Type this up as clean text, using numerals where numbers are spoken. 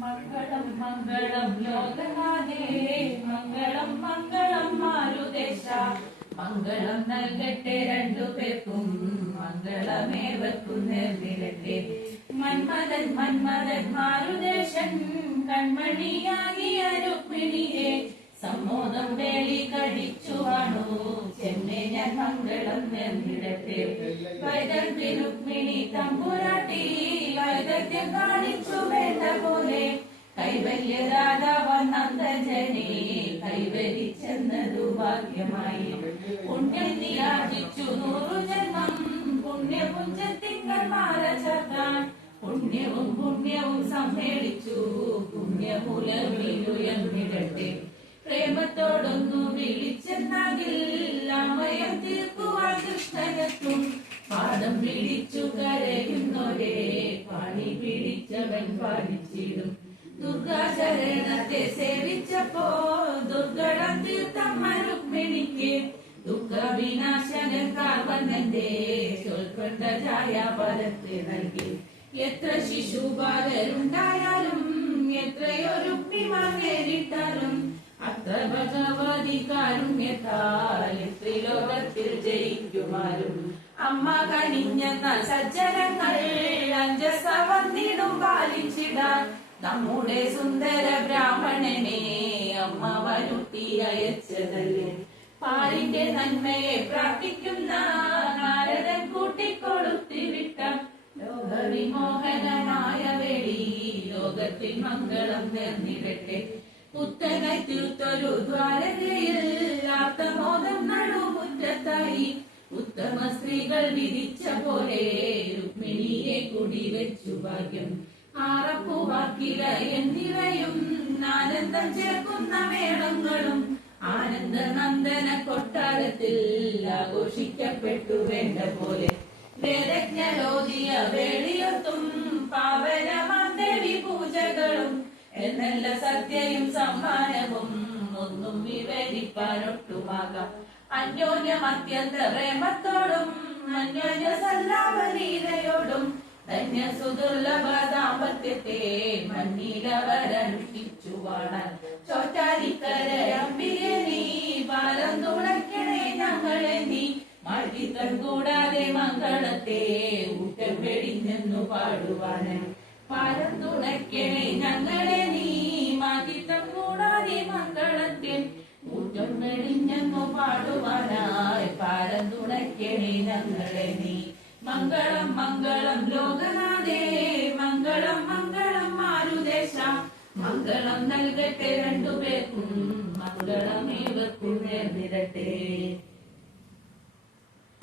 മംഗളം മംഗളം ലോകനാഥേ മംഗളം മംഗളം മാരുദേശ മംഗളം നൽകട്ടെ രണ്ടുപേർക്കും മംഗളമേവർക്കും നേർന്നിരട്ടെ മന്മഥൻ മന്മഥൻ മാരുദേശൻ കൺമണിയാകിയ രുക്മിണിയെ സമ്മോദം വേലി കടിച്ചു കാണൂ ചെമ്മേ ഞാൻ മംഗളം നേർന്നിടട്ടെ വൈദഗ്ധ്യ രുക്മിണി തമ്പുരാട്ടി വൈദഗ്ധ്യം കാണിച്ചു വേണ്ട പോലെ കൈവല്യ രാധാവ് നന്ദജനെ കൈവരിച്ചെന്നതു ഭാഗ്യമായി പുണ്യനിയാർജിച്ചു 100 ജന്മം പുണ്യപുഞ്ചത്തിങ്കൾ മാല ചേർക്കാൻ പുണ്യവും പുണ്യവും സമ്മേളിച്ചു പുണ്യമുലമിലുയർന്നിടട്ടെ പ്രേമത്തോടൊന്നു വിളിച്ചെന്നാകിൽ അമയം തീർക്കുവാൻ കൃഷ്ണനെത്തും പാദം പിടിച്ചു കരയുന്നോരെ പാണി പിടിച്ചവൻ പാടിച്ചിടും ദുർഗാചരണത്തെ സേവിച്ചപ്പോ ദുർഘടം തീർത്തമ്മ രുക്മിണിക്ക് ദുഃഖ വിനാശകൻ കാർവന്നന്റെ ചൊൽക്കൊണ്ട ഛായ പരത്തെ നൽകി എത്ര ശിശുപാലരുണ്ടായാലും എത്രയോ രുക്മിമാർ നേരിട്ടാലും അത്ര ഭഗവതി കാരുണ്യത്താൽ ത്രിലോകത്തിൽ ജയിക്കുമാരും അമ്മ കനിഞ്ഞെന്നാൽ സജ്ജനങ്ങൾ അഞ്ജസ വന്നിടും പാലിച്ചിടാൻ നമ്മുടെ സുന്ദര ബ്രാഹ്മണനെ അമ്മ വരുത്തി അയച്ചതല്ലേ പാലിന്റെ നന്മയെ പ്രാർത്ഥിക്കുന്ന നാരദൻ കൂട്ടിക്കൊടുത്തി വിട്ട ലോകവിമോഹനായ വേളി ലോകത്തിൽ മംഗളം നേർന്നിടട്ടെ പുത്തനായി തീർത്തൊരു ദ്വാരകയിൽ ആർത്തമോദം നടുമുറ്റത്തായി ഉത്തമ സ്ത്രീകൾ വിധിച്ച പോലെ രുക്മിണിയെ കുടിവെച്ചു ഭാഗ്യം ആറപ്പുവാക്കില എന്നിവയും ആനന്ദം ചേർക്കുന്ന മേളങ്ങളും ആനന്ദ നന്ദന കൊട്ടാരത്തിൽ ആഘോഷിക്കപ്പെട്ടു വേണ്ട പോലെ വേദജ്ഞലോദിയ വേളിയൊത്തും പാവനമാദേവി പൂജകളും എന്നല്ല സത്യയും സമ്മാനവും ഒന്നും വിവരിപ്പാനൊട്ടുമാകാം അന്യോന്യം അത്യന്ത പ്രേമത്തോടും അന്യോന്യ സല്ലാപലീലയോടും ധന്യ സുദുർലഭ ദാമ്പത്യത്തെ മഞ്ഞിലവരനുഷ്ഠിച്ചു വാണാൻ ചോറ്റാരിക്കരയമ്പിലെ നീ പാലം തുണയ്ക്കണേ ഞങ്ങളെ നീ മഴിത്തം കൂടാതെ മംഗളത്തെ ഊട്ടം വെടിഞ്ഞെന്നു പാടുവാന് പാലം തുണയ്ക്കണേ ഞങ്ങളെ നീ മാറ്റിത്തം കൂടാതെ മംഗളത്തെ ഊട്ടം വെടിഞ്ഞെന്നു പാടുവാനായി പാലം തുണയ്ക്കണേ ഞങ്ങളെ നീ മംഗളം മംഗളം ലോകനാഥേ മംഗളം മംഗളം മാരുദേശ മംഗളം നൽകട്ടെ രണ്ടുപേർക്കും മംഗളമേവർക്കും നേർന്നിരട്ടെ.